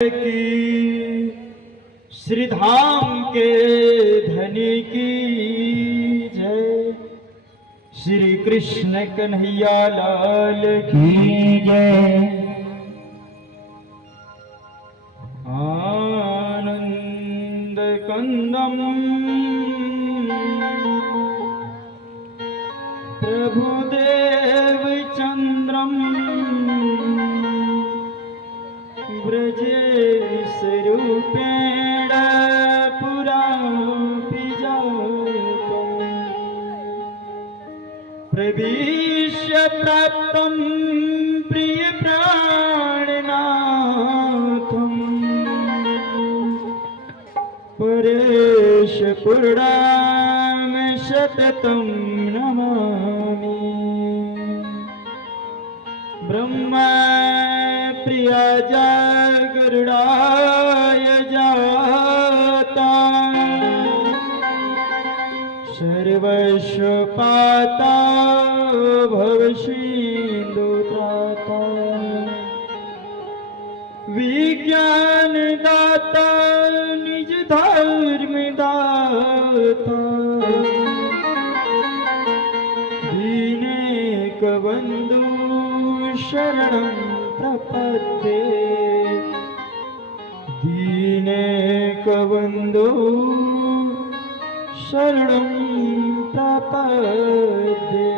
की श्री धाम के धनी की जय। श्री कृष्ण कन्हैया लाल की जय। आनंद कंदम प्रभुदेव चंद्रम ब्रजेश रूपेण पुरा पिजातम् प्रविश्य प्राप्तं प्रिय प्राणनाथम् परेश पुराण सततं नमामि। ब्रह्मा प्रिया गरुड़ाय जाता सर्वस्व पाता भवसिन्धुत्राता विज्ञान दाता निज धर्म दाता दीनेक बंधु शरणं प्रपद्ये दीनेक बंधु शरणं प्रपद्ये।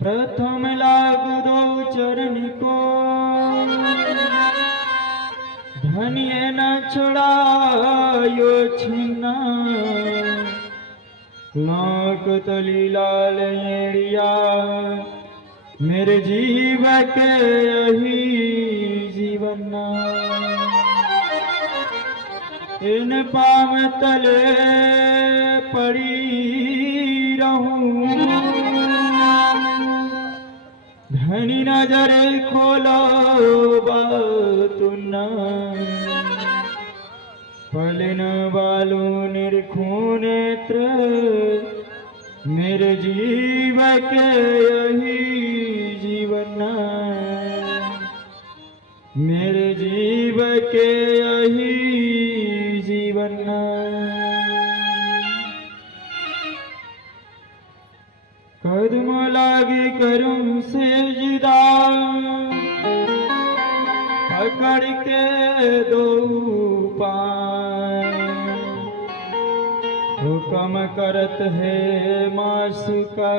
प्रथम लागू दो चरण को धन्य न छुड़ायो छिन्ना लाख तली लाल एड़िया मेरे जीव के यही जीवन इन पाम तले पड़ी रहूं धनी नजर खोलो बातुना फलन बालू निरखूं नेत्र मेरे जीव के यही जीवन मेरे जीव के यही जीवन। कदम लागे करूं सेजदा पकड़ के दो हुक्म करत है मासुका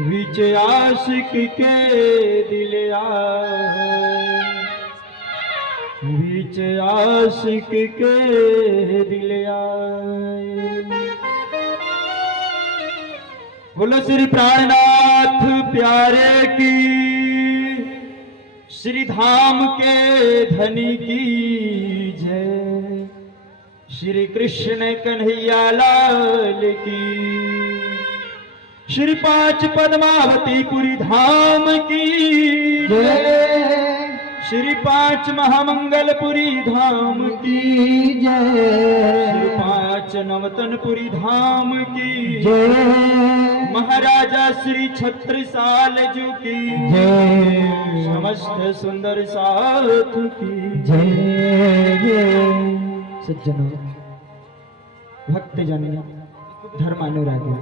विच आशिक के दिल विच आशिक के दिल बोलो श्री प्राणनाथ प्यारे की श्री धाम के धनी की जय। श्री कृष्ण कन्हैया लाल की श्री पांच पद्मावती पुरी धाम की जय। श्री पांच महामंगलपुरी धाम की जय। श्री पांच नवतनपुरी धाम की जय। महाराजा श्री छत्रसाल जी की जय। समस्त सुंदर साथ की जय। सज्जनों भक्तजन धर्मानुरागी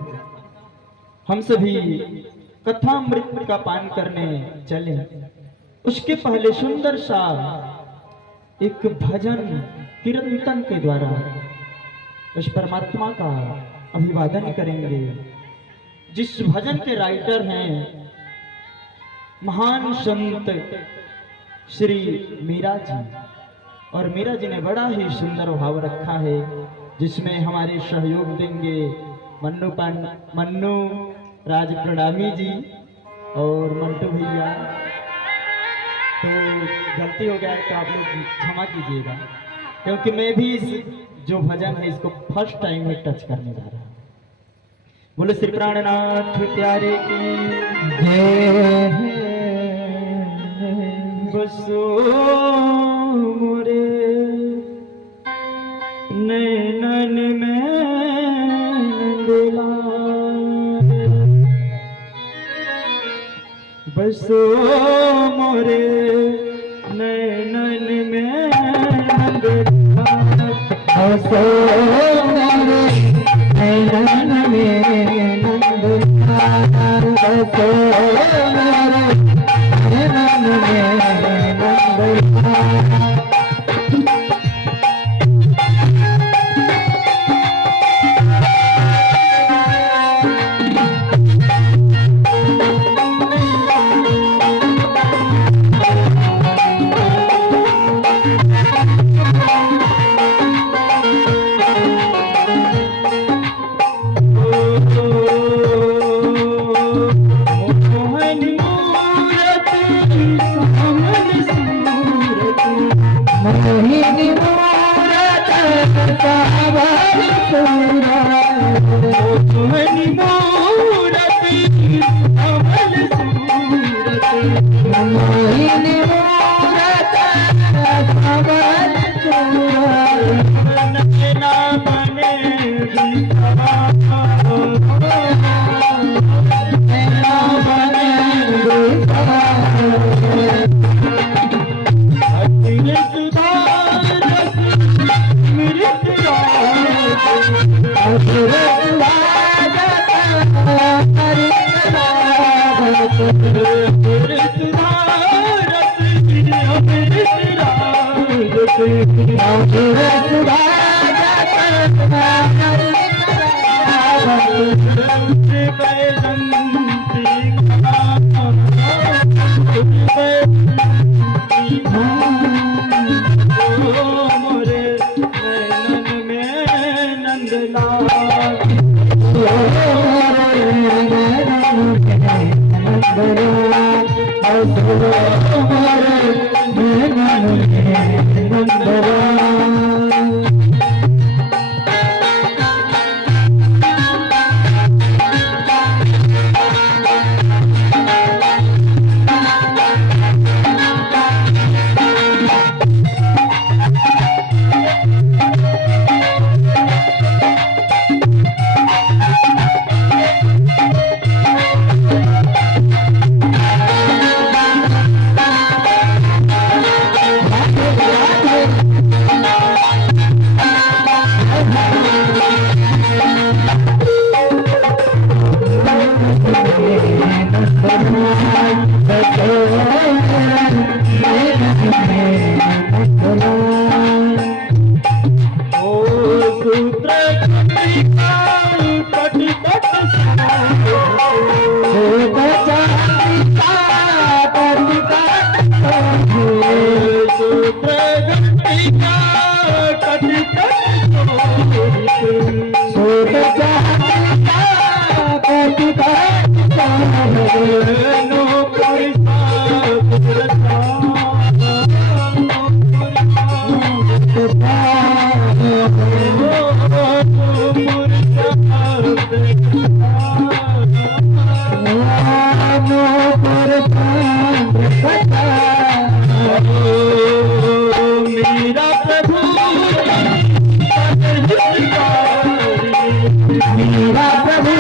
हम सभी कथामृत का पान करने चले उसके पहले सुंदर सा एक भजन कीर्तन के द्वारा उस परमात्मा का अभिवादन करेंगे जिस भजन के राइटर हैं महान संत श्री मीरा जी। और मीरा जी ने बड़ा ही सुंदर भाव रखा है जिसमें हमारे सहयोग देंगे मन्नू राज प्रणामी जी और मंटू भैया। तो गलती हो गया तो आप लोग क्षमा कीजिएगा क्योंकि मैं भी इस जो भजन है इसको फर्स्ट टाइम में टच करने जा रहा हूँ। बोलो श्री प्राणनाथ प्यारे की जय। बसो मोरे नैनन में नंदलाल बसो मोरे नैनन में नंदलाल, बसो मोरे नैनन में नंदलाल, बसो मोरे नैनन में नंदलाल। मोहिनी मूरत सावर सूरत, मोहिनी मूरत अमल सूरत, मोहिनी मूरत सावर सूरत, नैना बने बिसरा, नैना बने बिसरा, अखिल सुधारस मृत रात, अखिल लागत हरित लागत, अखिल सुधारस अमृत रात, अखिल लागत हरित लागत। मोरे नैनन में नंदलाल, मेरा प्रभु मेरा प्रभु मेरा प्रभु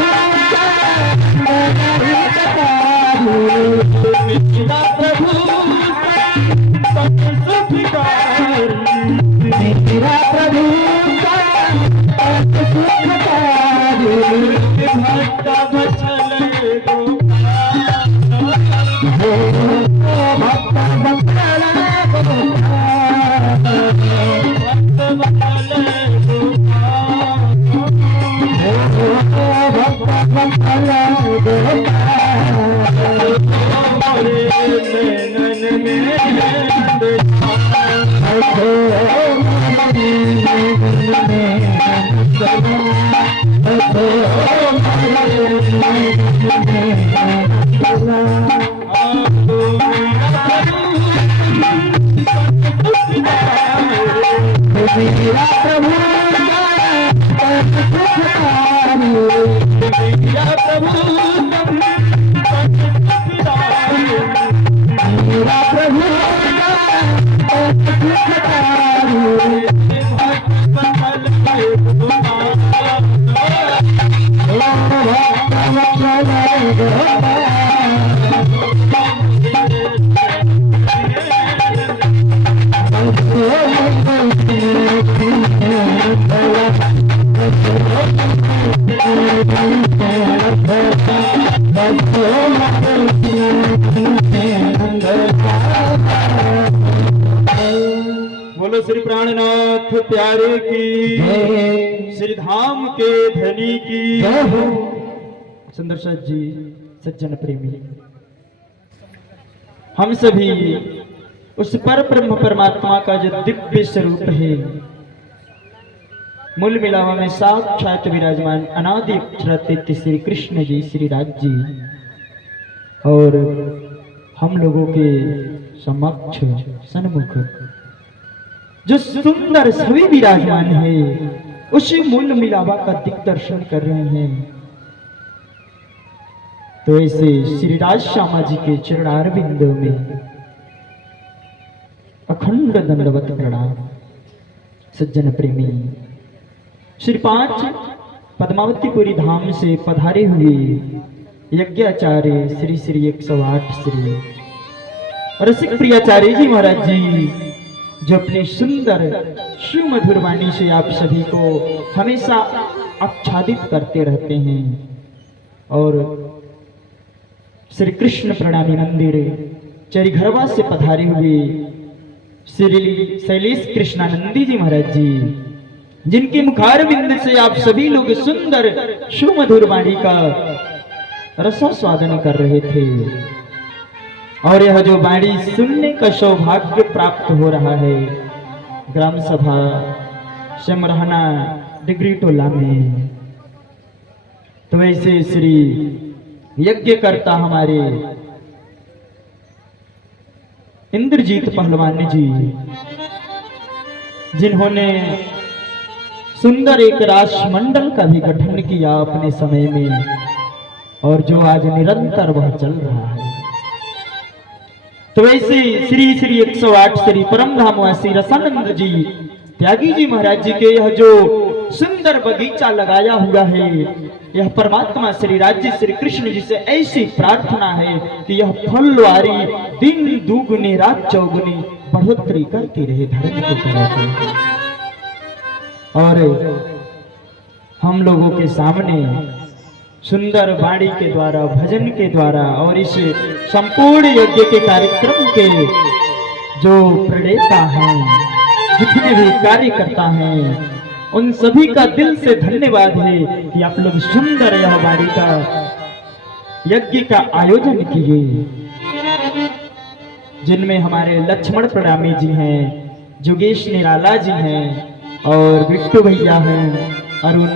मेरा प्रभु भक्त बचल भक्त बचल भक्त बचल भक्त बचल नैनन में मेरा प्रभु मेरा प्रभु मेरा प्रभु भक्त बचल श्री प्राणनाथ प्यारे की, जय श्री धाम के धनी की। जय हो। सुंदर साथ जी, सज्जन प्रेमी, हम सभी उस पर ब्रह्म परमात्मा का जो दिव्य स्वरूप है, मूल मिलावा में साक्षात विराजमान अनादि अक्षरातीत श्री कृष्ण जी, श्री राज जी, और हम लोगों के समक्ष सन्मुख जो सुंदर छवि विराजमान है, उसी मूल मिलावा का दिग्दर्शन कर रहे हैं। तो ऐसे श्री राज श्यामा जी के चरणार बिंदु में अखंड दंडवत प्रणाम। सज्जन प्रेमी, श्री 5 पद्मावतीपुरी धाम से पधारे हुए यज्ञाचार्य श्री श्री 108 श्री रसिक प्रियाचार्य जी महाराज जी, जो अपनी सुंदर सुमधुर वाणी से आप सभी को हमेशा आच्छादित करते रहते हैं, और श्री कृष्ण प्रणामी मंदिर चरिघरवा से पधारे हुए श्री शैलेश कृष्णानंदी जी महाराज जी, जिनके मुखारविंद से आप सभी लोग सुंदर सुमधुर वाणी का रसास्वादन कर रहे थे, और यह जो वाणी सुनने का सौभाग्य प्राप्त हो रहा है ग्राम सभा समरहना डिग्री टोला में, तो वैसे श्री यज्ञकर्ता हमारे इंद्रजीत पहलवान जी, जिन्होंने सुंदर एक राष्ट्रमंडल का भी गठन किया अपने समय में, और जो आज निरंतर वह चल रहा है। तो वैसे श्री श्री 108 श्री परम धामवासी रसानंद जी त्यागी जी महाराज जी के यह जो सुंदर बगीचा लगाया हुआ है, यह परमात्मा श्री राज्य श्री कृष्ण जी से ऐसी प्रार्थना है कि यह फलवारी दिन दुगुनी रात चौगुनी बढ़ोतरी करती रहे धर्म की तरफ। और हम लोगों के सामने सुंदर वाणी के द्वारा, भजन के द्वारा, और इस संपूर्ण यज्ञ के कार्यक्रम के जो प्रणेता हैं, जितने भी कार्यकर्ता हैं, उन सभी का दिल से धन्यवाद है कि आप लोग सुंदर यह वाणी का यज्ञ का आयोजन किए, जिनमें हमारे लक्ष्मण प्रणामी जी हैं, जोगेश निराला जी हैं, और बिट्टू भैया हैं, अरुण,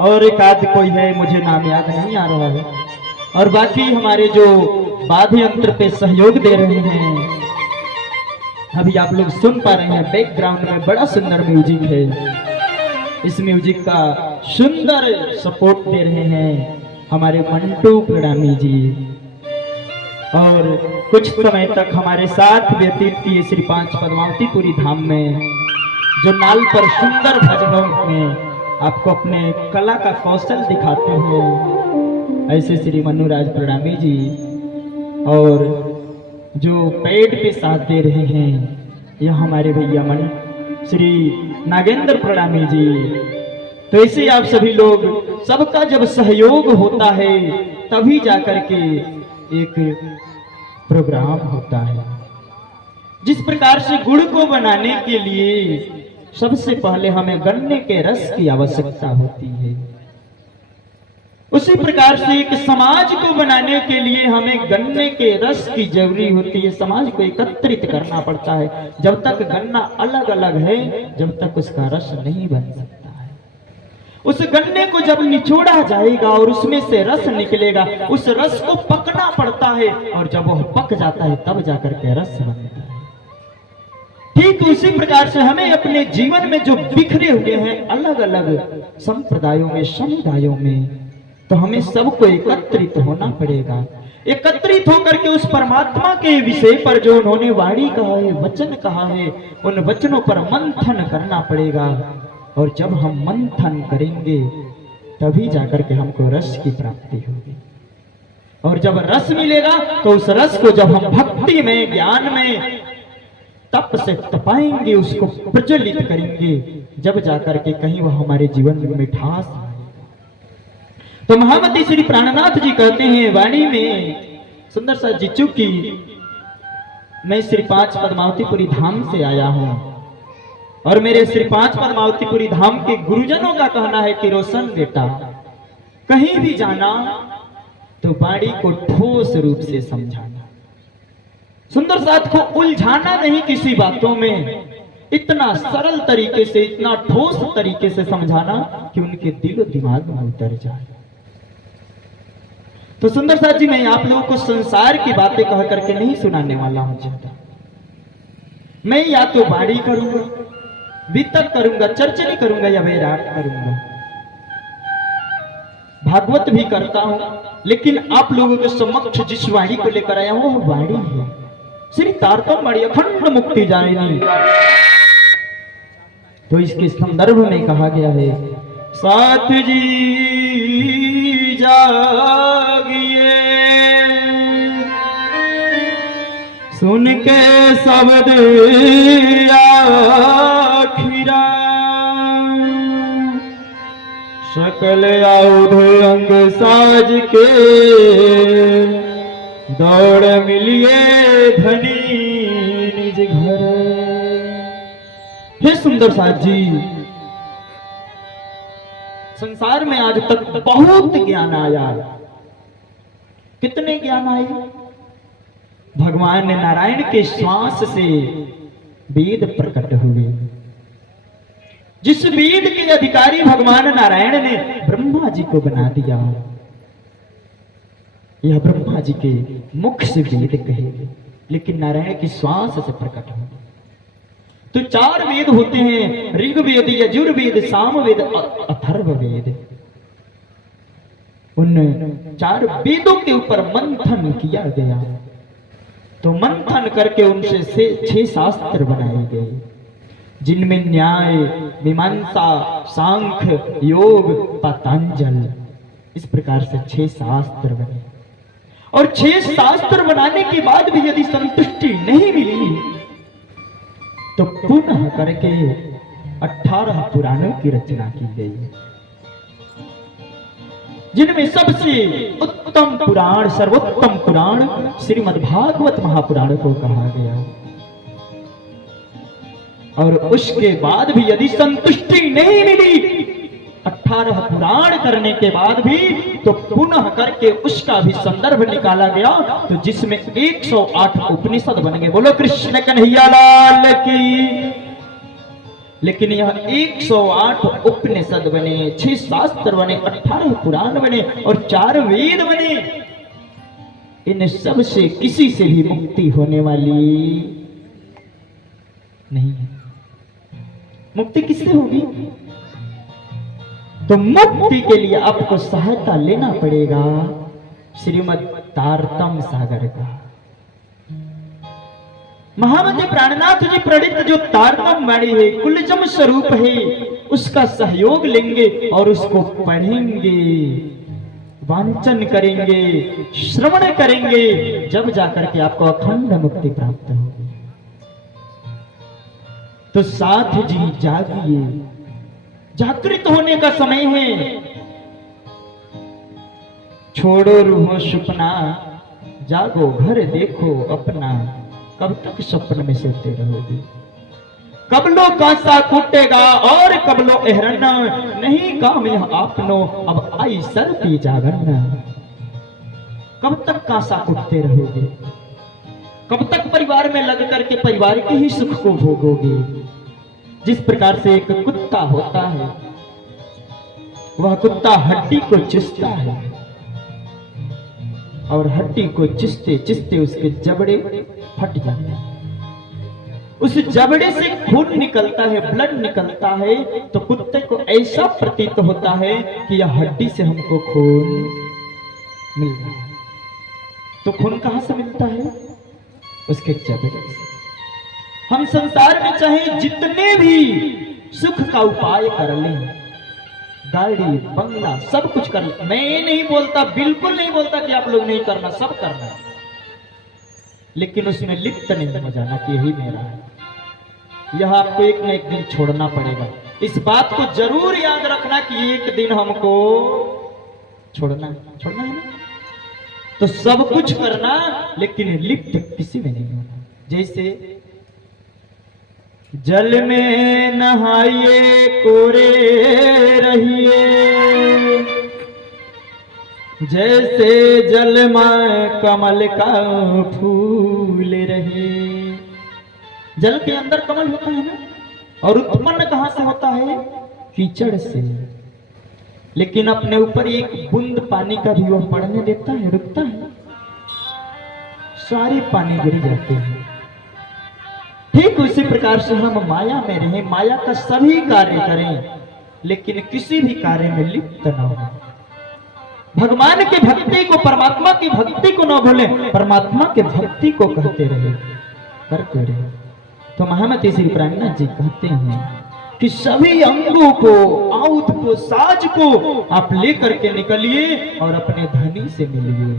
और एक आध कोई है, मुझे नाम याद नहीं आ रहा है, और बाकी हमारे जो वाद्य यंत्र पे सहयोग दे रहे हैं। अभी आप लोग सुन पा रहे हैं बैकग्राउंड में बड़ा सुंदर म्यूजिक है, इस म्यूजिक का सुंदर सपोर्ट दे रहे हैं हमारे मंटू प्रणामी जी, और कुछ समय तक हमारे साथ व्यतीत किए श्री 5 पद्मावतीपुरी धाम में, जो नाल पर सुंदर भजनों में आपको अपने कला का कौशल दिखाते हैं, ऐसे श्री मनुराज प्रणामी जी, और जो पेड़ पे साथ दे रहे हैं यह हमारे भैया मन श्री नागेंद्र प्रणामी जी। तो ऐसे आप सभी लोग, सबका जब सहयोग होता है तभी जाकर के एक प्रोग्राम होता है। जिस प्रकार से गुड़ को बनाने के लिए सबसे पहले हमें गन्ने के रस की आवश्यकता होती है, उसी प्रकार से एक समाज को बनाने के लिए हमें गन्ने के रस की जरूरी होती है। समाज को एकत्रित करना पड़ता है। जब तक गन्ना अलग अलग है, जब तक उसका रस नहीं बन सकता है। उस गन्ने को जब निचोड़ा जाएगा और उसमें से रस निकलेगा, उस रस को पकना पड़ता है, और जब वह पक जाता है तब जाकर के रस बनता है। ठीक उसी प्रकार से हमें अपने जीवन में जो बिखरे हुए हैं अलग अलग संप्रदायों में, समुदायों में, तो हमें सबको एकत्रित होना पड़ेगा। एकत्रित होकर के उस परमात्मा के विषय पर जो उन्होंने वाणी कहा है, वचन कहा है, उन वचनों पर मंथन करना पड़ेगा। और जब हम मंथन करेंगे तभी जाकर के हमको रस की प्राप्ति होगी, और जब रस मिलेगा तो उस रस को जब हम भक्ति में, ज्ञान में, तप से तपाएंगे, उसको प्रज्वलित करेंगे, जब जाकर के कहीं वह हमारे जीवन में मिठास आएगा। तो महामती श्री प्राणनाथ जी कहते हैं वाणी में, सुंदर सा जी, चूंकि मैं श्री 5 पद्मावतीपुरी धाम से आया हूं, और मेरे श्री पांच पद्मावतीपुरी धाम के गुरुजनों का कहना है कि रोशन बेटा, कहीं भी जाना तो बाणी को ठोस रूप से समझाना, सुंदर साथ को उलझाना नहीं किसी बातों में, इतना सरल तरीके से, इतना ठोस तरीके से समझाना कि उनके दिलो दिमाग में उतर जाए। तो सुंदर साथ जी, मैं आप लोगों को संसार की बातें कह करके नहीं सुनाने वाला हूं ज्यादा। मैं या तो बाणी करूंगा, वितक करूंगा, चर्चनी करूंगा या वैराट करूंगा, भागवत भी करता हूं, लेकिन आप लोगों के समक्ष जिस वाणी को लेकर आया हूं वह वाणी है श्री तारतम वाणी, अखंड मुक्ति जानी। तो इसके संदर्भ में कहा गया है, साथ जी जागिए सुन के शब्द आखिरा, सकल आउध अंग साज के दौड़ मिलिए धनी निज घर। हे सुंदर साथ जी, संसार में आज तक बहुत ज्ञान आया। कितने ज्ञान आए? भगवान नारायण के श्वास से वेद प्रकट हुए। जिस वेद के अधिकारी भगवान नारायण ने ब्रह्मा जी को बना दिया, यह ब्रह्मा जी के मुख से वेद कहे, लेकिन नारायण की श्वास से प्रकट हुए। तो चार वेद होते हैं, ऋग्वेद, यजुर्वेद, सामवेद, अथर्ववेद। उन चार वेदों के ऊपर मंथन किया गया, तो मंथन करके उनसे 6 शास्त्र बनाए गए, जिनमें न्याय, मीमांसा, सांख्य, योग, पतंजल, इस प्रकार से 6 शास्त्र बने। और 6 शास्त्र बनाने के बाद भी यदि संतुष्टि नहीं मिली तो पुनः करके 18 पुराणों की रचना की गई, जिनमें सबसे उत्तम पुराण, सर्वोत्तम पुराण श्रीमद् भागवत महापुराण को कहा गया। और उसके बाद भी यदि संतुष्टि नहीं मिली 18 पुराण करने के बाद भी, तो पुनः करके उसका भी संदर्भ निकाला गया, तो जिसमें 108 उपनिषद बन गए। बोलो कृष्ण कन्हैया लाल की। लेकिन यह 108 उपनिषद बने, 6 शास्त्र बने, 18 पुराण बने और 4 वेद बने। इन सब से किसी से भी मुक्ति होने वाली नहीं है। मुक्ति किससे होगी? तो मुक्ति के लिए आपको सहायता लेना पड़ेगा श्रीमद् तारतम सागर का। महामंत्री प्राणनाथ जी प्रणीत जो तारतम वाणी है, कुलजम स्वरूप है, उसका सहयोग लेंगे और उसको पढ़ेंगे, वांचन करेंगे, श्रवण करेंगे, जब जाकर के आपको अखंड मुक्ति प्राप्त होगी। तो साथ जी जागिए, जागृत होने का समय है। छोड़ो रूहो सुपना, जागो घर देखो अपना, कब तक सपन में सोते रहोगे? कब लो कांसा कूटेगा और कब लो एहरना, नहीं काम यह आपनो अब आई सर पे जागरना। कब तक कांसा कूटते रहोगे? कब तक परिवार में लग करके परिवार के ही सुख को भोगोगे? जिस प्रकार से एक कुत्ता होता है, वह कुत्ता हड्डी को चुसता है और हड्डी को चुसते चुसते उसके जबड़े फट जाते हैं। उस जबड़े से खून निकलता है, ब्लड निकलता है, तो कुत्ते को ऐसा प्रतीत होता है कि यह हड्डी से हमको खून मिल रहा है। तो खून कहां से मिलता है? उसके जबड़े से। हम संसार में चाहे जितने भी सुख का उपाय कर लें, गाड़ी बंगला सब कुछ कर लें, मैं नहीं बोलता, बिल्कुल नहीं बोलता कि आप लोग नहीं करना, सब करना, लेकिन उसमें लिप्त नहीं हो जाना कि यही मेरा है। यह आपको एक न एक दिन छोड़ना पड़ेगा। इस बात को जरूर याद रखना कि एक दिन हमको छोड़ना है ना? तो सब कुछ करना, लेकिन लिप्त किसी में नहीं होना। जैसे जल में नहाइए कोरे रहिए, जैसे जल में कमल का फूल रहे। जल के अंदर कमल होता है ना, और उत्पन्न कहां से होता है? कीचड़ से। लेकिन अपने ऊपर एक बूंद पानी का भी वह पड़ने देता है? रुकता है? सारे पानी गिर जाते हैं। ठीक उसी प्रकार से हम माया में रहें, माया का सभी कार्य करें, लेकिन किसी भी कार्य में लिप्त न हो। भगवान की भक्ति को, परमात्मा की भक्ति को न भूलें, परमात्मा की भक्ति को कहते रहे, करते रहे। तो महामती श्री प्राणनाथ जी कहते हैं कि सभी अंगों को, आउध को, साज को आप लेकर के निकलिए और अपने धनी से मिलिए।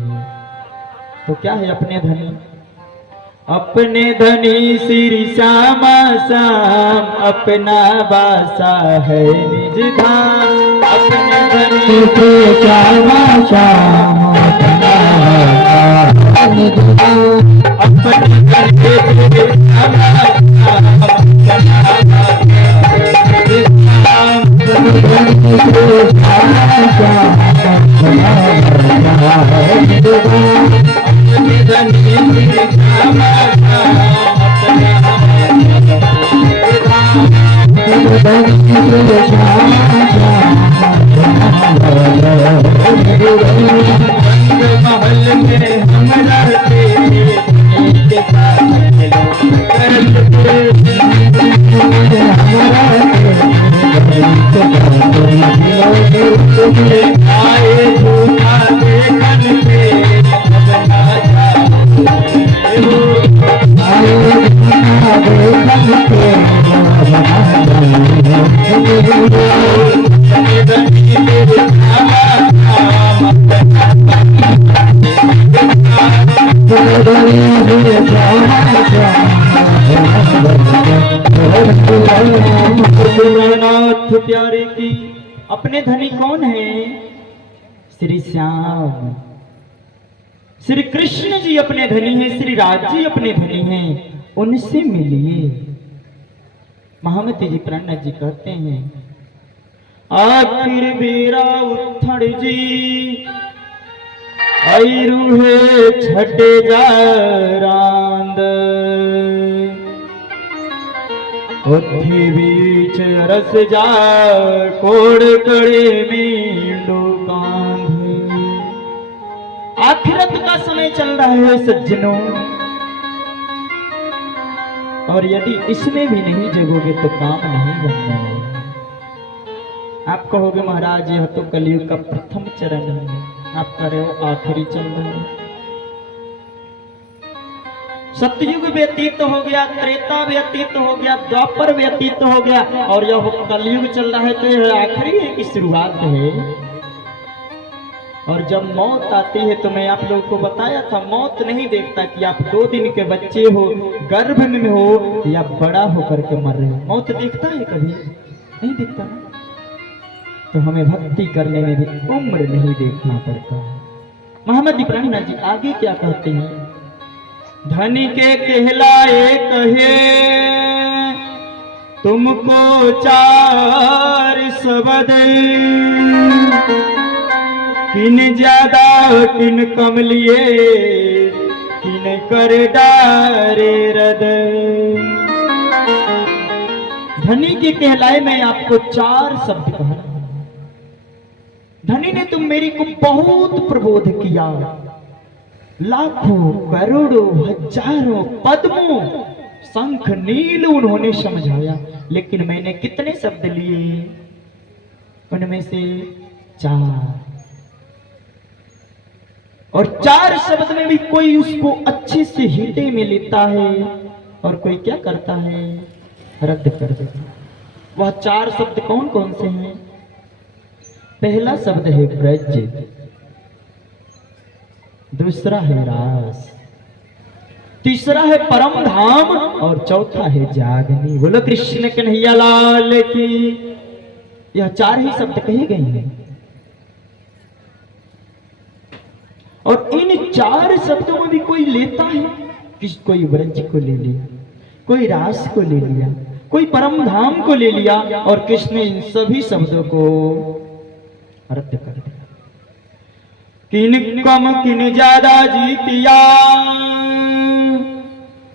तो क्या है अपने धनी? अपने धनी श्री श्यामा श्याम, अपना वासा है निज धाम। अपने धनी श्री श्यामा श्याम, अपना वासा है निज धाम। अपने धनी श्री श्यामा श्याम, अपना वासा है निज धाम। श्री श्यामा श्याम, अपना वासा है निज धाम। अपने धनी श्री श्यामा श्याम, अपना महल में हम रहते, के साथ आए भूखा देखन पे अपना नाथ प्यारे की। अपने धनी कौन है? श्री श्याम, श्री कृष्ण जी अपने धनी हैं, श्री राज जी अपने धनी हैं, उनसे मिलिए। महामती जी प्राणनाथ जी कहते हैं, आखिर बेरा उथड़ जी रूहे छटे जा रांद, उठी बीच रस जा कोड़ कड़े मींडो कांध। आखिरत का समय चल रहा है सज्जनों, और यदि इसमें भी नहीं जगोगे तो काम नहीं बनना है। आप कहोगे महाराज यह तो कलयुग का प्रथम चरण है, आप कह रहे हो आखिरी चल रहा है। सतयुग व्यतीत हो गया, त्रेता व्यतीत हो गया, द्वापर व्यतीत हो गया, और यह कलयुग चल रहा है। तो यह आखिरी है कि शुरुआत है? और जब मौत आती है तो मैं आप लोगों को बताया था, मौत नहीं देखता कि आप 2 दिन के बच्चे हो, गर्भ में हो या बड़ा होकर के मर रहे हो। मौत देखता है कभी? नहीं देखता ना। तो हमें भक्ति करने में भी उम्र नहीं देखना पड़ता है। महामती प्राणनाथ जी आगे क्या कहते हैं? धनी के कहलाए कहे तुमको 4 शब्द, किन ज्यादा किन कम लिए, किन कर डारे रद। धनी के कहलाए मैं आपको 4 शब्द कह रहा हूं। धनी ने तुम मेरी को बहुत प्रबोध किया, लाखों करोड़ों हजारों पद्मों शंख नील उन्होंने समझाया, लेकिन मैंने कितने शब्द लिए? उनमें से 4। और 4 शब्द में भी कोई उसको अच्छे से हिते में लेता है और कोई क्या करता है? रद्द कर देता। वह 4 शब्द कौन कौन से हैं? पहला शब्द है ब्रज, दूसरा है रास, तीसरा है परम धाम, और चौथा है जागनी। बोलो कृष्ण कन्हैया लाल की। यह 4 ही शब्द कहे गए हैं, और इन 4 शब्दों में भी कोई लेता है। कोई ब्रज को ले लिया, कोई रास को ले लिया, कोई परम धाम को ले लिया और कृष्ण ने इन सभी शब्दों को रद्द कर दिया। किन कम किन ज्यादा जीतिया,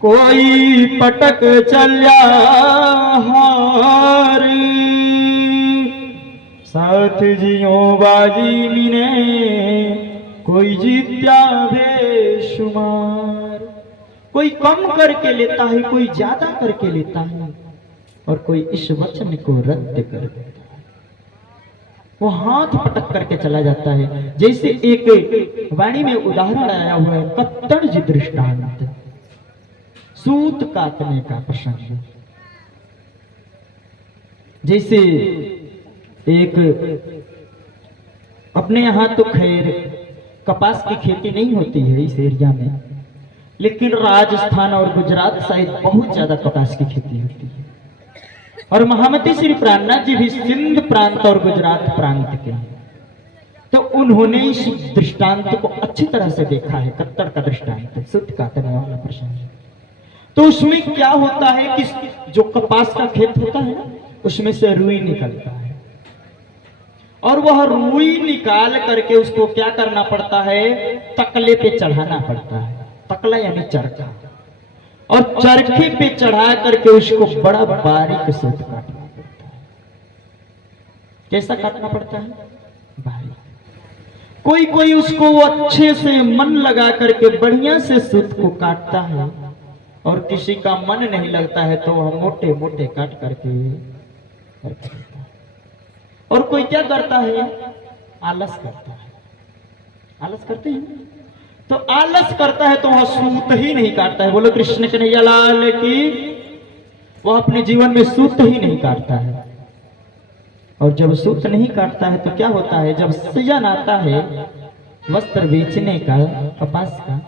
कोई पटक चल्या हार, साथ जियो बाजी मिने, कोई जीत्या बेशुमार। कोई कम करके लेता है, कोई ज्यादा करके लेता है, और कोई इस वचन को रद्द कर देता है। वो हाथ पटक करके चला जाता है। जैसे एक वाणी में उदाहरण आया हुआ है, कत्तड़ जी दृष्टांत, सूत काटने का प्रसंग। जैसे एक अपने यहाँ तो खैर कपास की खेती नहीं होती है इस एरिया में, लेकिन राजस्थान और गुजरात साइड बहुत ज्यादा कपास की खेती होती है। और महामती श्री प्राणनाथ जी भी सिंध प्रांत और गुजरात प्रांत के हैं, तो उन्होंने इस दृष्टांत को अच्छी तरह से देखा है। कत्तड़ का दृष्टांत, सूत काटने वाला प्रसंग। तो उसमें क्या होता है कि जो कपास का खेत होता है ना, उसमें से रुई निकलता है, और वह रुई निकाल करके उसको क्या करना पड़ता है, तकले पे चढ़ाना पड़ता है। तकला यानी चरखा, और चरखे पे चढ़ा करके उसको बड़ा बारीक सूत काटना पड़ता है। कैसा काटना पड़ता है? बारीक। कोई कोई उसको अच्छे से मन लगा करके बढ़िया से सूत को काटता है, और किसी का मन नहीं लगता है तो वह मोटे मोटे काट करके रख देता है। और कोई क्या करता है? आलस करता है। आलस करते हैं तो आलस करता है तो वह सूत ही नहीं काटता है। बोलो कृष्ण कन्हैया लाल की। वह अपने जीवन में सूत ही नहीं काटता है। और जब सूत नहीं काटता है तो क्या होता है, जब सीजन आता है वस्त्र बेचने का, कपास का,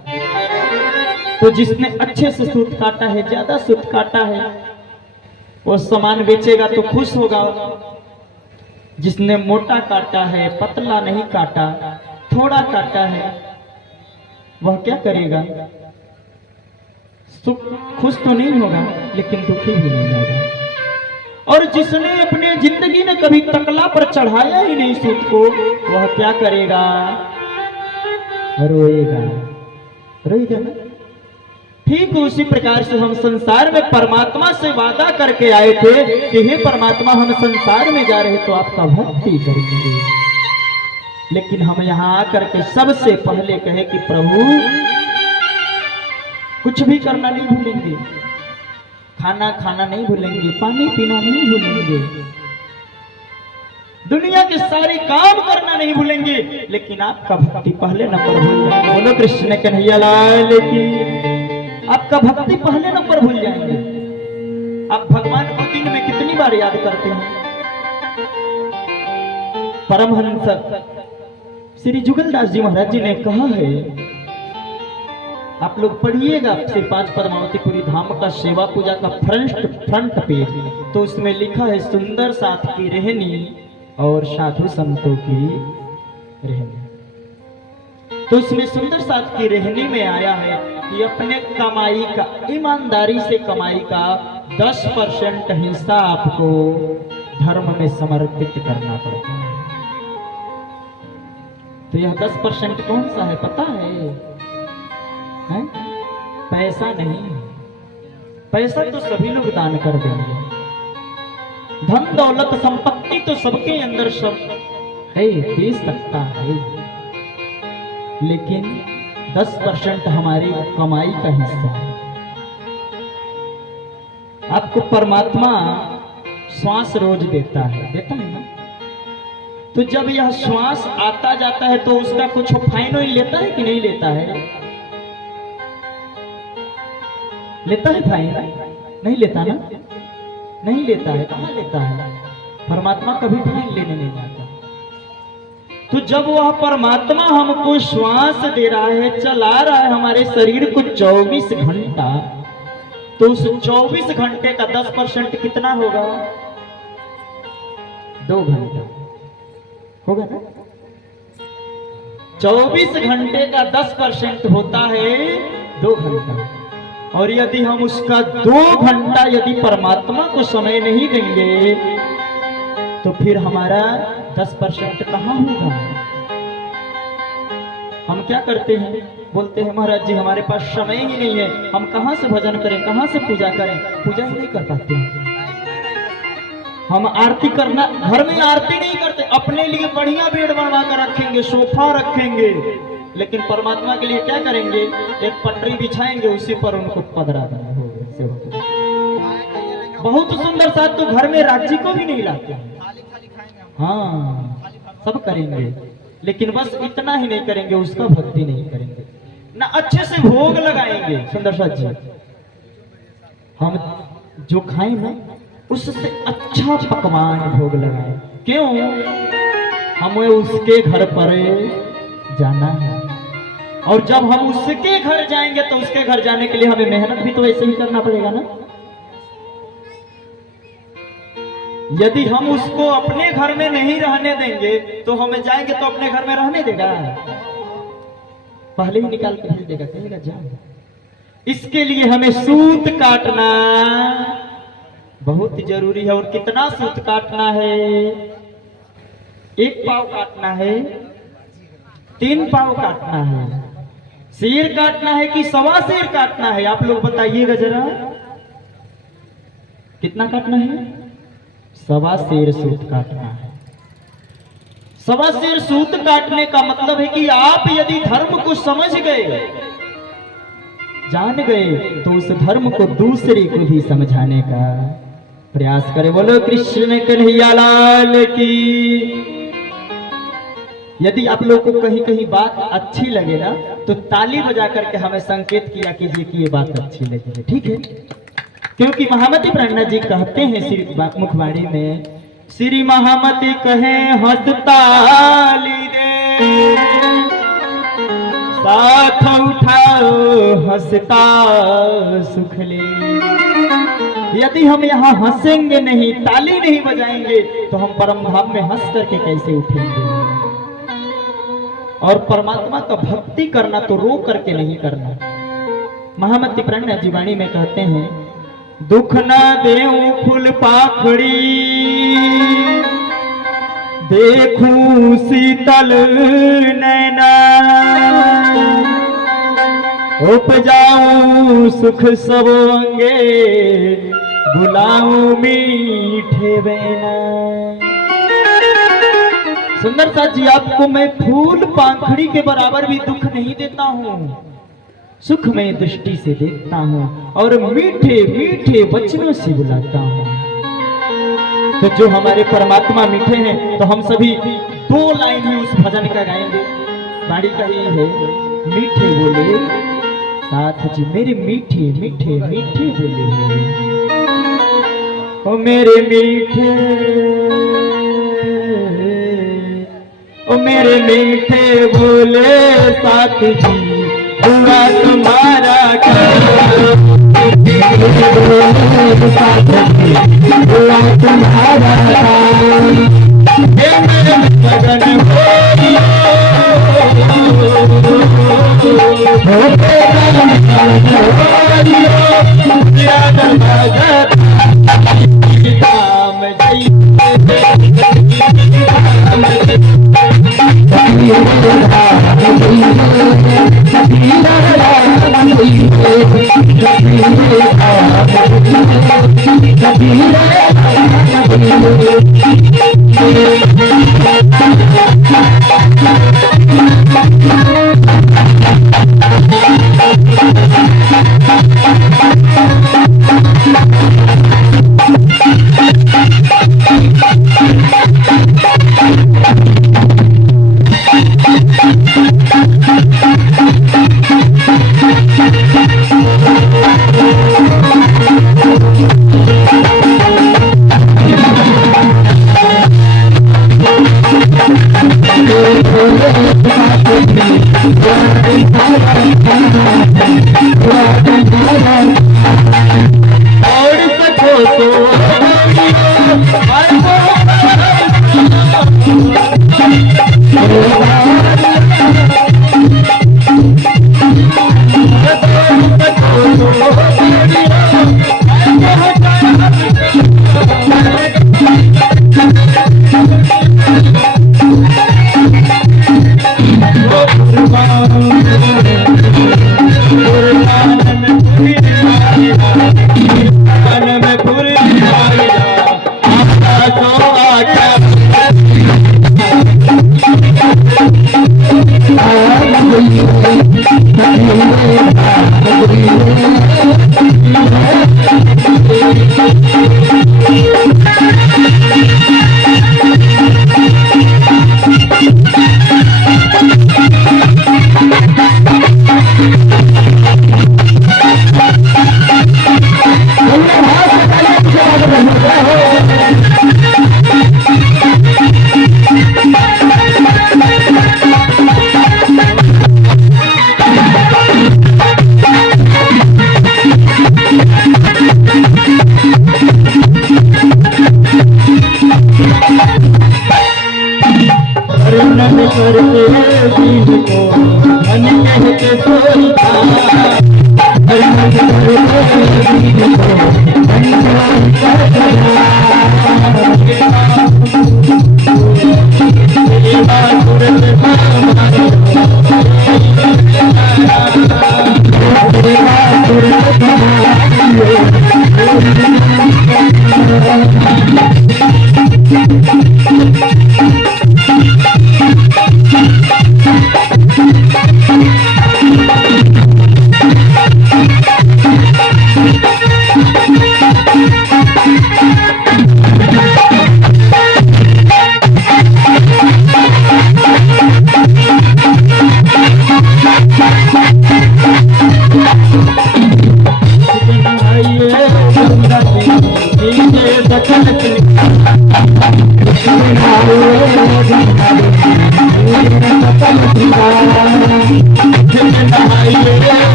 तो जिसने अच्छे से सूत काटा है, ज्यादा सूत काटा है, वो सामान बेचेगा तो खुश होगा। जिसने मोटा काटा है, पतला नहीं काटा, थोड़ा काटा है, वह क्या करेगा? खुश तो नहीं होगा, लेकिन दुखी भी नहीं होगा। और जिसने अपने जिंदगी में कभी तकला पर चढ़ाया ही नहीं सूत को, वह क्या करेगा? रोएगा। रोएगा ना? ठीक उसी प्रकार से हम संसार में परमात्मा से वादा करके आए थे कि हे परमात्मा, हम संसार में जा रहे तो आपका भक्ति करेंगे, लेकिन हम यहाँ आकर के सबसे पहले कहे कि प्रभु कुछ भी करना नहीं भूलेंगे, खाना खाना नहीं भूलेंगे, पानी पीना नहीं भूलेंगे, दुनिया के सारे काम करना नहीं भूलेंगे, लेकिन आपका भक्ति पहले नंबर भूल जाएंगे। बोलो कृष्ण कन्हैया लाल की। आपका भक्ति पहले नंबर भूल जाएंगे। आप भगवान को दिन में कितनी बार याद करते हैं? परमहंस श्री जुगलदास जी महाराज जी ने कहा है, आप लोग पढ़िएगा से 5 पद्मावतीपुरी धाम का सेवा पूजा का फ्रंट पेज, तो उसमें लिखा है सुंदर साथ की रहनी और साधु संतों की रहनी। तो उसमें सुंदर साथ की रहनी में आया है कि अपने कमाई का, ईमानदारी से कमाई का 10% हिस्सा आपको धर्म में समर्पित करना पड़ता है। तो यह 10% कौन सा है पता है? हैं? पैसा नहीं। पैसा तो सभी लोग दान कर देंगे, धन दौलत संपत्ति तो सबके अंदर सब है, दे सकता है, लेकिन 10% हमारी कमाई का हिस्सा है। आपको परमात्मा श्वास रोज देता है ना? तो जब यह श्वास आता जाता है तो उसका कुछ फाइन लेता है कि नहीं लेता है? लेता है फाइन? नहीं लेता ना? नहीं लेता है। कहाँ लेता है? परमात्मा कभी फाइन लेने नहीं जाता। तो जब वह परमात्मा हमको श्वास दे रहा है, चला रहा है हमारे शरीर को 24 घंटा, तो उस 24 घंटे का 10% कितना होगा? 2 घंटा होगा ना? 24 घंटे का 10% होता है 2 घंटा। और यदि हम उसका 2 घंटा यदि परमात्मा को समय नहीं देंगे तो फिर हमारा 10% कहाँ होगा। हम क्या करते हैं, बोलते हैं महाराज जी हमारे पास समय ही नहीं है, हम कहाँ से भजन करें, कहाँ से पूजा करें, पूजा ही नहीं कर पाते हैं। हम आरती करना, घर में आरती नहीं करते, अपने लिए बढ़िया बेड बनवा कर रखेंगे, सोफा रखेंगे, लेकिन परमात्मा के लिए क्या करेंगे, एक पटरी बिछाएंगे, उसी पर उनको पधरा देंगे। बहुत सुंदर सा तो घर में राज्य को भी नहीं लाते। हाँ सब करेंगे, लेकिन बस इतना ही नहीं करेंगे, उसका भक्ति नहीं करेंगे, ना अच्छे से भोग लगाएंगे। सुंदर सा जी हम जो खाएं ना उससे अच्छा पकवान भोग लगाएं। क्यों, हमें उसके घर पर जाना है, और जब हम उसके घर जाएंगे तो उसके घर जाने के लिए हमें मेहनत भी तो ऐसे ही करना पड़ेगा ना। यदि हम उसको अपने घर में नहीं रहने देंगे तो हमें जाएंगे तो अपने घर में रहने देगा, पहले ही निकाल के भेज देगा, कहेगा जाओ। इसके लिए हमें सूत काटना बहुत जरूरी है। और कितना सूत काटना है, 1 पाव काटना है, 3 पाव काटना है, शेर काटना है कि 1.25 शेर काटना है, आप लोग बताइएगा जरा, कितना काटना है? 1.25 शेर सूत काटना है। 1.25 शेर सूत काटने का मतलब है कि आप यदि धर्म को समझ गए, जान गए, तो उस धर्म को दूसरे को भी समझाने का प्रयास करें। बोलो कृष्ण कन्हैया लाल की। यदि आप लोग को कहीं कहीं बात अच्छी लगे ना तो ताली बजा करके हमें संकेत किया कीजिए कि ये बात अच्छी लगी है, ठीक है। क्योंकि महामती प्रणना जी कहते हैं श्री मुखवाणी में, श्री महामती कहे हंस ताली दे, साथ उठाओ हंसता सुख ले। यदि हम यहाँ हंसेंगे नहीं, ताली नहीं बजाएंगे, तो हम परम धाम में हंस करके कैसे उठेंगे। और परमात्मा का भक्ति करना तो रो करके नहीं करना। महामती प्रणना जी वाणी में कहते हैं, दुख न देऊं फूल पाखड़ी, देखूं शीतल नैना, उपजाऊं सुख सब अंगे, बुलाऊं मीठे बेना। सुंदरता जी आपको मैं फूल पाखड़ी के बराबर भी दुख नहीं देता हूँ, सुख में दृष्टि से देखता हूँ और मीठे मीठे वचनों से बुलाता हूँ। तो जो हमारे परमात्मा मीठे हैं, तो हम सभी 2 लाइन ही उस भजन का गाएंगे, बाड़ी का ही है, मीठे बोले साथ जी मेरे मीठे मीठे मीठे बोले, ओ मेरे मीठे, ओ मेरे मीठे बोले साथ जी, पूरा तुम्हारा पूरा तुम्हारा लगन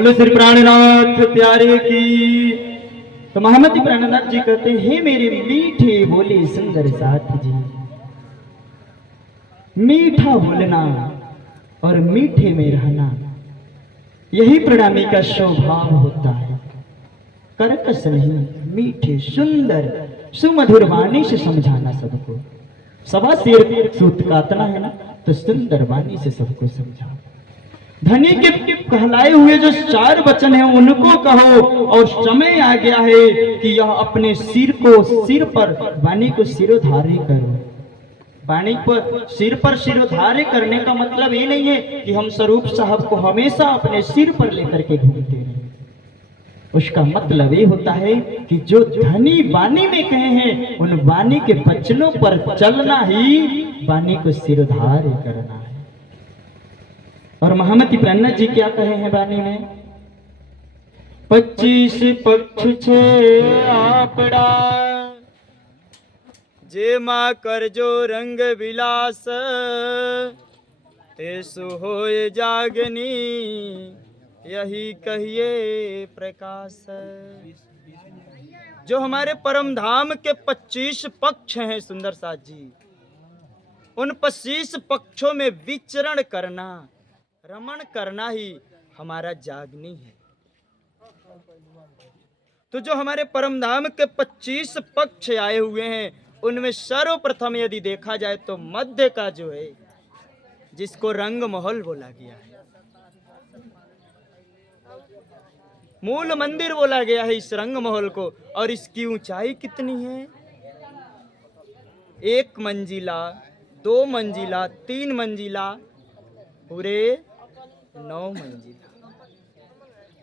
बोलो श्री प्राणनाथ प्यारे की। तो महामती प्राणनाथ जी कहते हैं, मेरे मीठे बोले सुंदर साथ जी, मीठा बोलना और मीठे में रहना, यही प्रणामी का स्वभाव होता है। कर्कश नहीं, मीठे सुंदर सुमधुर वाणी से समझाना सबको। सवा शेर सूत काटना है ना, तो सुंदर वाणी से सबको समझाओ। धनी के कहलाए हुए जो 4 वचन हैं उनको कहो, और समय आ गया है कि यह अपने सिर पर वाणी को सिरोधार्य करो। वाणी पर सिरोधार्य करने का मतलब ये नहीं है कि हम स्वरूप साहब को हमेशा अपने सिर पर लेकर के घूमते हैं। उसका मतलब ये होता है कि जो धनी वाणी में कहे हैं, उन वाणी के वचनों पर चलना ही वाणी को सिरोधार्य करना है। और महामती प्राणनाथ जी क्या कहे हैं वाणी में? 25 पक्ष छे आपड़ा, जे माँ कर जो रंग विलास, तेसु होए जागनी, यही कहिए प्रकाश। जो हमारे परम धाम के 25 पक्ष हैं सुंदर साथ जी, उन 25 पक्षों में विचरण करना, रमण करना ही हमारा जागनी है। तो जो हमारे परम धाम के 25 पक्ष आए हुए हैं, उनमें सर्वप्रथम यदि देखा जाए तो मध्य का जो है, जिसको रंग महल बोला गया है, मूल मंदिर बोला गया है इस रंग महल को। और इसकी ऊंचाई कितनी है? 1 मंजिला, 2 मंजिला, 3 मंजिला, पूरे 9 मंजिला।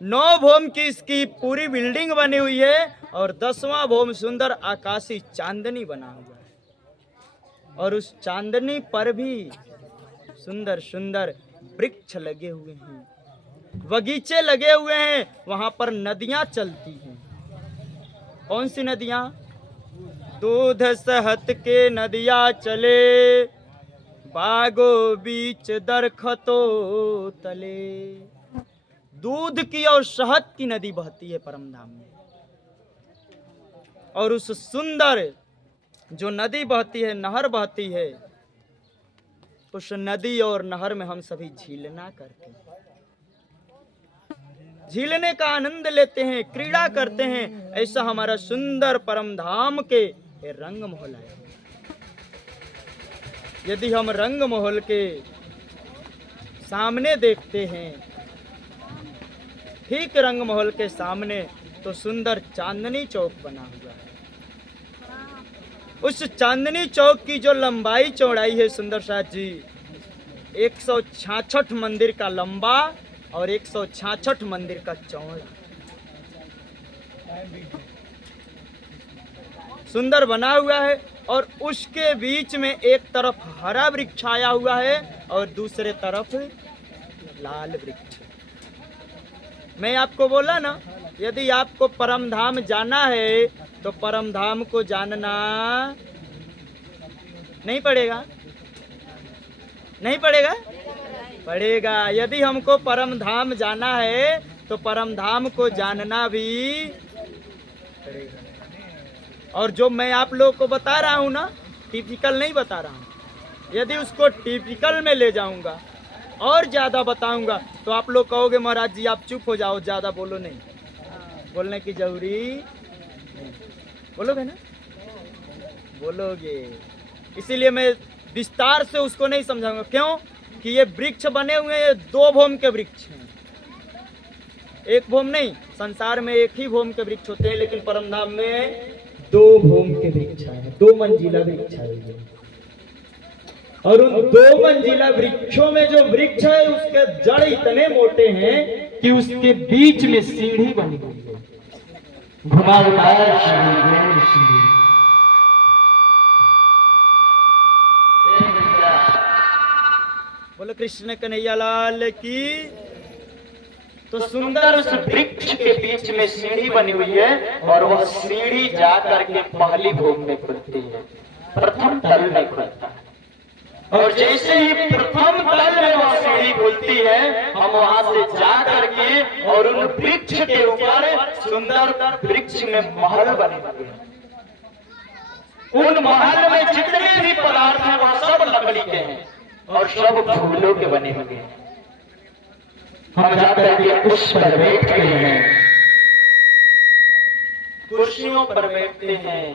9 भोम की इसकी पूरी बिल्डिंग बनी हुई है, और 10वां भोम सुंदर आकाशी चांदनी बना हुआ है। और उस चांदनी पर भी सुंदर सुंदर वृक्ष लगे हुए हैं, बगीचे लगे हुए हैं, वहां पर नदियां चलती हैं। कौन सी नदियां? दूध सहत के नदियां चले, बागो बीच दरखतो तले। दूध की और शहद की नदी बहती है परम धाम में। और उस सुंदर जो नदी बहती है, नहर बहती है, उस नदी और नहर में हम सभी झीलना करते हैं, झीलने का आनंद लेते हैं, क्रीड़ा करते हैं। ऐसा हमारा सुंदर परम धाम के रंग महल है। यदि हम रंग महल के सामने देखते हैं, ठीक रंग महल के सामने, तो सुंदर चांदनी चौक बना हुआ है। उस चांदनी चौक की जो लंबाई चौड़ाई है सुंदर साथ जी, 166 मंदिर का लंबा और 166 मंदिर का चौड़ा सुंदर बना हुआ है। और उसके बीच में एक तरफ हरा वृक्ष आया हुआ है और दूसरे तरफ लाल वृक्ष। मैं आपको बोला ना, यदि आपको परम धाम जाना है तो परम धाम को जानना नहीं पड़ेगा? नहीं पड़ेगा? पड़ेगा। यदि हमको परम धाम जाना है तो परम धाम को जानना भी पड़ेगा। और जो मैं आप लोगों को बता रहा हूँ ना, टिपिकल नहीं बता रहा हूँ। यदि उसको टिपिकल में ले जाऊंगा और ज़्यादा बताऊंगा तो आप लोग कहोगे महाराज जी आप चुप हो जाओ, ज़्यादा बोलो नहीं। बोलने की जरूरी नहीं। बोलोगे ना? बोलोगे। इसीलिए मैं विस्तार से उसको नहीं समझाऊंगा। क्यों? कि ये वृक्ष बने हुए हैं, 2 भोम के वृक्ष हैं, 1 भोम नहीं। संसार में 1 ही भोम के वृक्ष होते हैं, लेकिन परम धाम में 2 भोम के वृक्ष हैं, 2 मंजिला वृक्ष है। और उन 2 मंजिला वृक्षों में जो वृक्ष है उसके जड़ इतने मोटे हैं कि उसके बीच में सीढ़ी बनी हुई है, घुमावदार सीढ़ी। बोलो कृष्ण कन्हैया लाल की। तो सुंदर उस वृक्ष के बीच में सीढ़ी बनी हुई है, और वह सीढ़ी जा करके पहली भोग में खुलती है, प्रथम तल में खुलता है। और जैसे ही प्रथम तल में वह सीढ़ी खुलती है, हम वहां से जा करके और उन वृक्ष के ऊपर सुंदर वृक्ष में महल बने हुए हैं। उन महल में जितने भी पदार्थ हैं वह सब लकड़ी के हैं और सब फूलों के बने हुए हैं। हम जाकर के उस पर बैठते हैं, कुर्सियों पर बैठते हैं,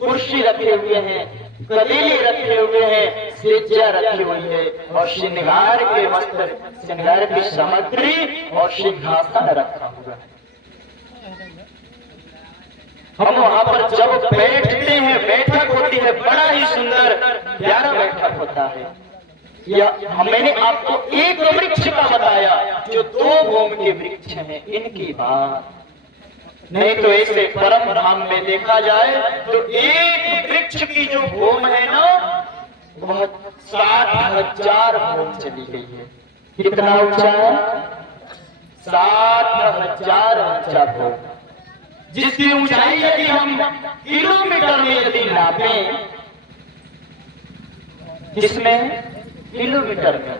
कुर्सी रखे हुए हैं, कदीले रखे हुए हैं, सेजा रखी हुई है और श्रृंगार के वस्त्र, श्रृंगार की सामग्री और सिंहासन रखा हुआ है। हम वहां पर जब बैठते हैं, बैठक होती है, बड़ा ही सुंदर प्यारा बैठक होता है। या मैंने आपको एक वृक्ष का बताया, जो 2 भूमि के वृक्ष हैं, इनकी बात नहीं तो ऐसे परम धाम में देखा जाए तो एक वृक्ष की जो भूम है ना, वह 60,000 भूम चली गई है। कितना ऊंचा है? 60,000 ऊंचा भूम, जिसकी ऊंचाई यदि हम किलोमीटर में यदि नापें, किसमें? किलोमीटर में,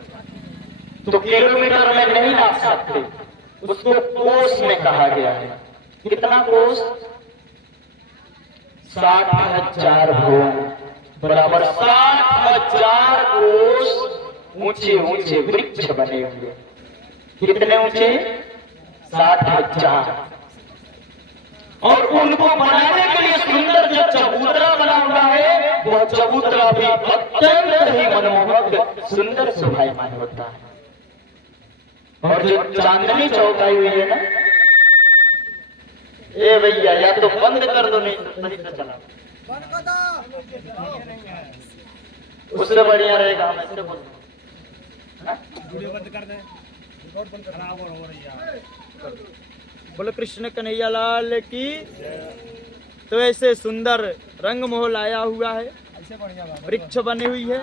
तो किलोमीटर में नहीं नाप सकते, उसको कोस में कहा गया है। कितना कोस? 60,000 भूम बराबर 60,000 कोस ऊंचे ऊंचे वृक्ष बने हुए। कितने ऊंचे? 60,000। और उनको बनाने के लिए सुंदर जो चबूतरा बना हुआ है, वह चबूतरा भी अत्यंत ही मनमोहक सुंदर शोभायमान होता है। और जो चांदनी चौकाई हुई है ना, ए भैया या तो बंद कर दो, नहीं तो चला उससे बढ़िया रहेगा। हम ऐसे बोलो कृष्ण कन्हैया लाल की। तो ऐसे सुंदर रंग मोहल आया हुआ है, वृक्ष बनी हुई है।